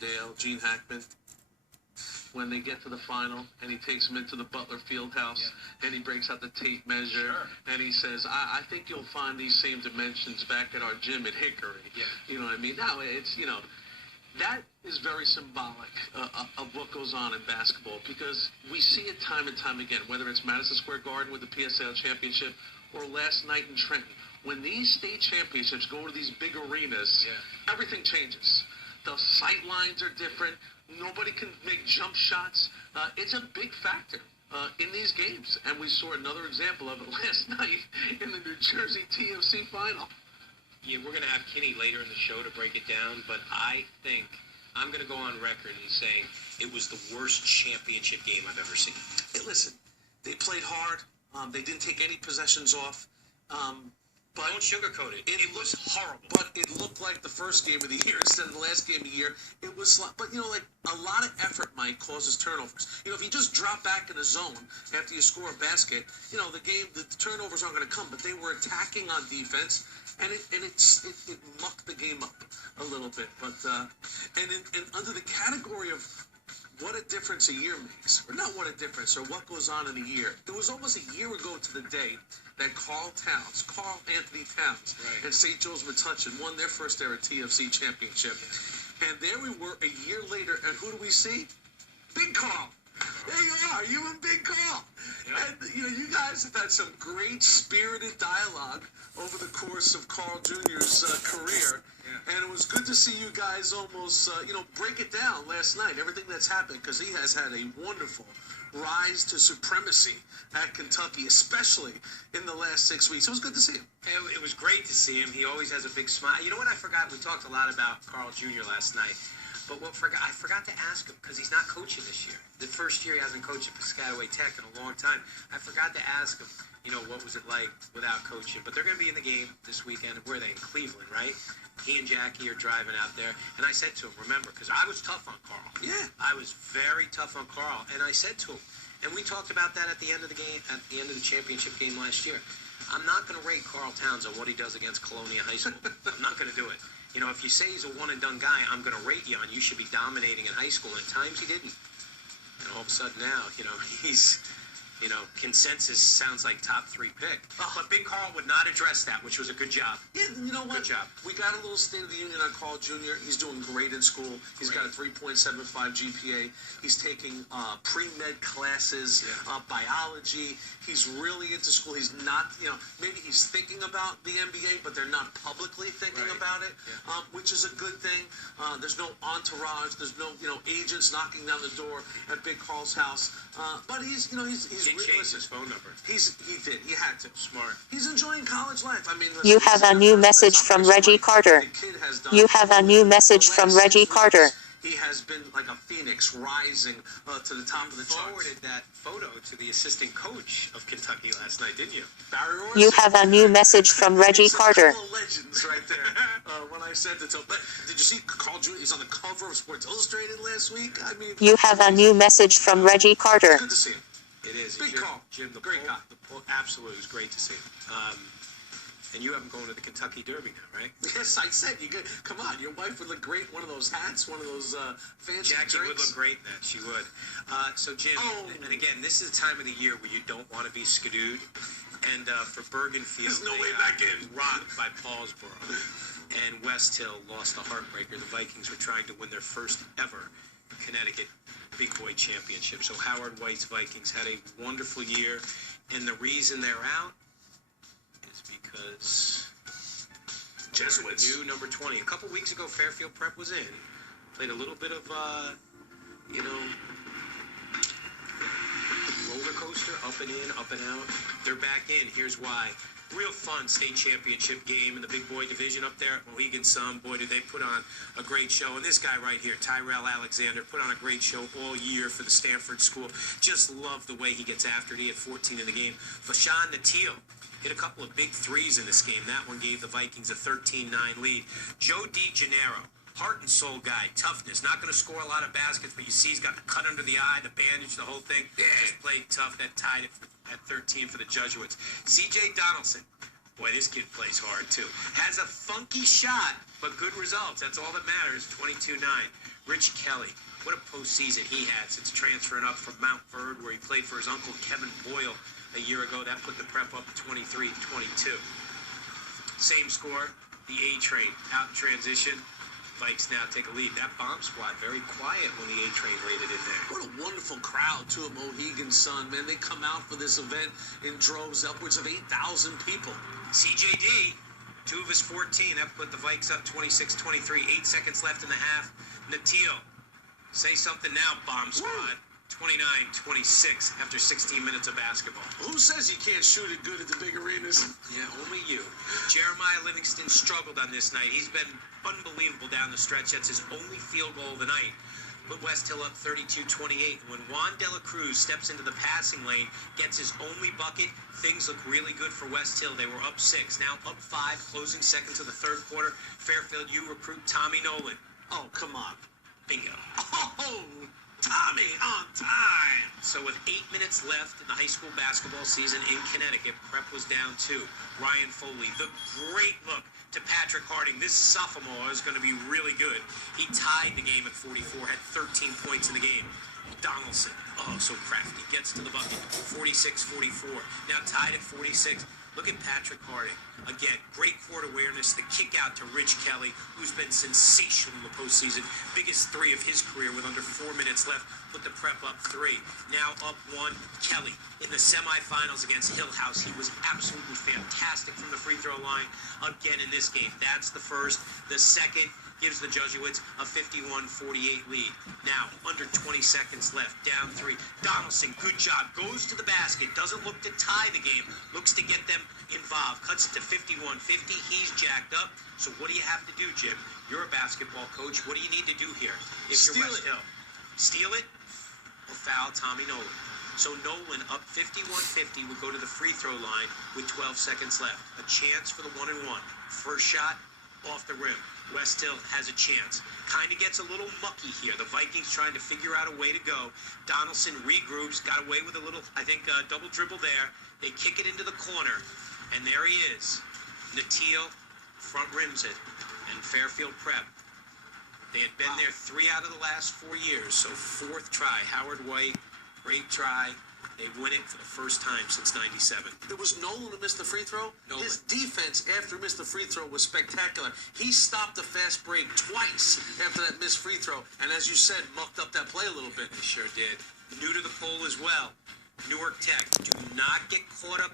and Dale, Gene Hackman, when they get to the final and he takes them into the Butler Fieldhouse and he breaks out the tape measure and he says, I think you'll find these same dimensions back at our gym at Hickory. You know what I mean? Now, it's, you know, that is very symbolic of what goes on in basketball, because we see it time and time again, whether it's Madison Square Garden with the PSL championship or last night in Trenton. When these state championships go to these big arenas, everything changes. The sight lines are different. Nobody can make jump shots. It's a big factor in these games. And we saw another example of it last night in the New Jersey TFC final. Yeah, we're going to have Kenny later in the show to break it down, but I think I'm going to go on record and saying it was the worst championship game I've ever seen. Hey, listen, they played hard. They didn't take any possessions off. But don't sugarcoat it. It was horrible. But it looked like the first game of the year instead of the last game of the year. It was, but you know, like a lot of effort, Mike, causes turnovers. You know, if you just drop back in the zone after you score a basket, you know, the turnovers aren't going to come. But they were attacking on defense, and it mucked the game up a little bit. But and under the category of what a difference a year makes, or not what a difference, or what goes on in a year. It was almost a year ago to the day that Carl Anthony Towns, and St. Joe's Metuchen won their first ever TFC championship. And there we were a year later, and who do we see? Big Carl. There you are, you and Big Carl. And, you know, you guys have had some great spirited dialogue over the course of Carl Jr.'s career. And it was good to see you guys almost, you know, break it down last night, everything that's happened, because he has had a wonderful rise to supremacy at Kentucky, especially in the last 6 weeks. It was good to see him. It was great to see him. He always has a big smile. You know what I forgot? We talked a lot about Carl Jr. last night. But I forgot to ask him, because he's not coaching this year. The first year he hasn't coached at Piscataway Tech in a long time. I forgot to ask him, you know, what was it like without coaching? But they're going to be in the game this weekend. Where are they? In Cleveland, right? He and Jackie are driving out there. And I said to him, remember, because I was tough on Carl. Yeah. I was very tough on Carl. And I said to him, and we talked about that at the end of the game, at the end of the championship game last year. I'm not going to rate Carl Towns on what he does against Colonia High School. I'm not going to do it. You know, if you say he's a one-and-done guy, I'm going to rate you on you should be dominating in high school. And at times he didn't. And all of a sudden now, you know, he's, you know, consensus sounds like top 3 pick. But Big Carl would not address that, which was a good job. Yeah, you know what? Good job. We got a little State of the Union on Carl Jr. He's doing great in school. He's got a 3.75 GPA. He's taking pre-med classes, biology. He's really into school. He's not, you know, maybe he's thinking about the NBA, but they're not publicly thinking about it, which is a good thing. There's no entourage. There's no, you know, agents knocking down the door at Big Carl's house. But he's, you know, he's He changed his phone number. He did. He had to. Smart. He's enjoying college life. I mean, You have a new message from Reggie Carter. You have a new message from Reggie Carter. He has been like a phoenix rising to the top of the charts. You forwarded that photo to the assistant coach of Kentucky last night, didn't you? Barry Royce. You have a new message from Reggie Carter. A couple of legends right there. When I sent it to him. But did you see Carl Jr.? He's on the cover of Sports Illustrated last week. I mean, You have a new message from Reggie Carter. Good to see him. It is. Big Carl. Jim, the Great guy. Absolutely. It was great to see him. And you haven't gone to the Kentucky Derby now, right? Yes, I said you could. Come on, your wife would look great. One of those hats, one of those fancy Jackie drinks. would look great in that. She would. So, Jim, and again, this is the time of the year where you don't want to be skidooed. And for Bergenfield, there's no way back in. Rocked by Paulsboro. And Westhill lost the heartbreaker. The Vikings were trying to win their first ever Connecticut Big Boy Championship. So Howard White's Vikings had a wonderful year. And the reason they're out is because Jesuits. New number 20. A couple weeks ago, Fairfield Prep was in. Played a little bit of, you know, roller coaster, up and in, up and out. They're back in. Here's why. Real fun state championship game in the big boy division up there at Mohegan Sun. Boy, did they put on a great show. And this guy right here, Tyrell Alexander, put on a great show all year for the Stanford school. Just love the way he gets after it. He had 14 in the game. Vashawn Natil hit a couple of big threes in this game. That one gave the Vikings a 13-9 lead. Joe DeGennaro, heart and soul guy, toughness. Not going to score a lot of baskets, but you see he's got the cut under the eye, the bandage, the whole thing. Just played tough. That tied it at 13 for the Jesuits. C.J. Donaldson. Boy, this kid plays hard, too. Has a funky shot, but good results. That's all that matters. 22-9. Rich Kelly, what a postseason he had since transferring up from Mount Verde, where he played for his uncle Kevin Boyle a year ago. That put the Prep up 23-22. Same score, the A-Train out in transition. Vikes now take a lead. That bomb squad very quiet when the A-Train laid it in there. What a wonderful crowd, too, at Mohegan Sun, man. They come out for this event in droves, upwards of 8,000 people. CJD, 2 of his 14. That put the Vikes up 26-23. 8 seconds left in the half. Natil, say something now, bomb squad. 29-26 after 16 minutes of basketball. Who says you can't shoot it good at the big arenas? Yeah, only you. Jeremiah Livingston struggled on this night. He's been unbelievable down the stretch. That's his only field goal of the night. Put Westhill up 32-28. When Juan De La Cruz steps into the passing lane, gets his only bucket, things look really good for Westhill. They were up 6, now up 5, closing seconds of the third quarter. Fairfield U recruit Tommy Nolan. Oh, come on. Bingo. Oh, Tommy on time. So with 8 minutes left in the high school basketball season in Connecticut, Prep was down 2. Ryan Foley, the great look to Patrick Harding. This sophomore is going to be really good. He tied the game at 44, had 13 points in the game. Donaldson, oh, so crafty, gets to the bucket, 46-44. Now tied at 46. Look at Patrick Harding. Again, great court awareness. The kick out to Rich Kelly, who's been sensational in the postseason. Biggest 3 of his career with under 4 minutes left. Put the Prep up 3. Now up 1. Kelly in the semifinals against Hillhouse. He was absolutely fantastic from the free throw line. Again in this game. That's the first. The second gives the Jesuits a 51-48 lead. Now, under 20 seconds left, down 3. Donaldson, good job, goes to the basket, doesn't look to tie the game, looks to get them involved, cuts it to 51-50. He's jacked up. So what do you have to do, Jim? You're a basketball coach. What do you need to do here if you're Westhill? Steal it or foul Tommy Nolan. So Nolan, up 51-50, would go to the free throw line with 12 seconds left. A chance for the 1-and-1. First shot, off the rim. Westhill has a chance. Kind of gets a little mucky here. The Vikings trying to figure out a way to go. Donaldson regroups, got away with a little, I think, double dribble there. They kick it into the corner, and there he is. Natil front rims it, and Fairfield Prep. They had been there 3 out of the last 4 years, so 4th try. Howard White, great try. They win it for the first time since '97. There was Nolan who missed the free throw. Nolan. His defense after he missed the free throw was spectacular. He stopped the fast break twice after that missed free throw, and as you said, mucked up that play a little bit. They sure did. New to the poll as well. Newark Tech, do not get caught up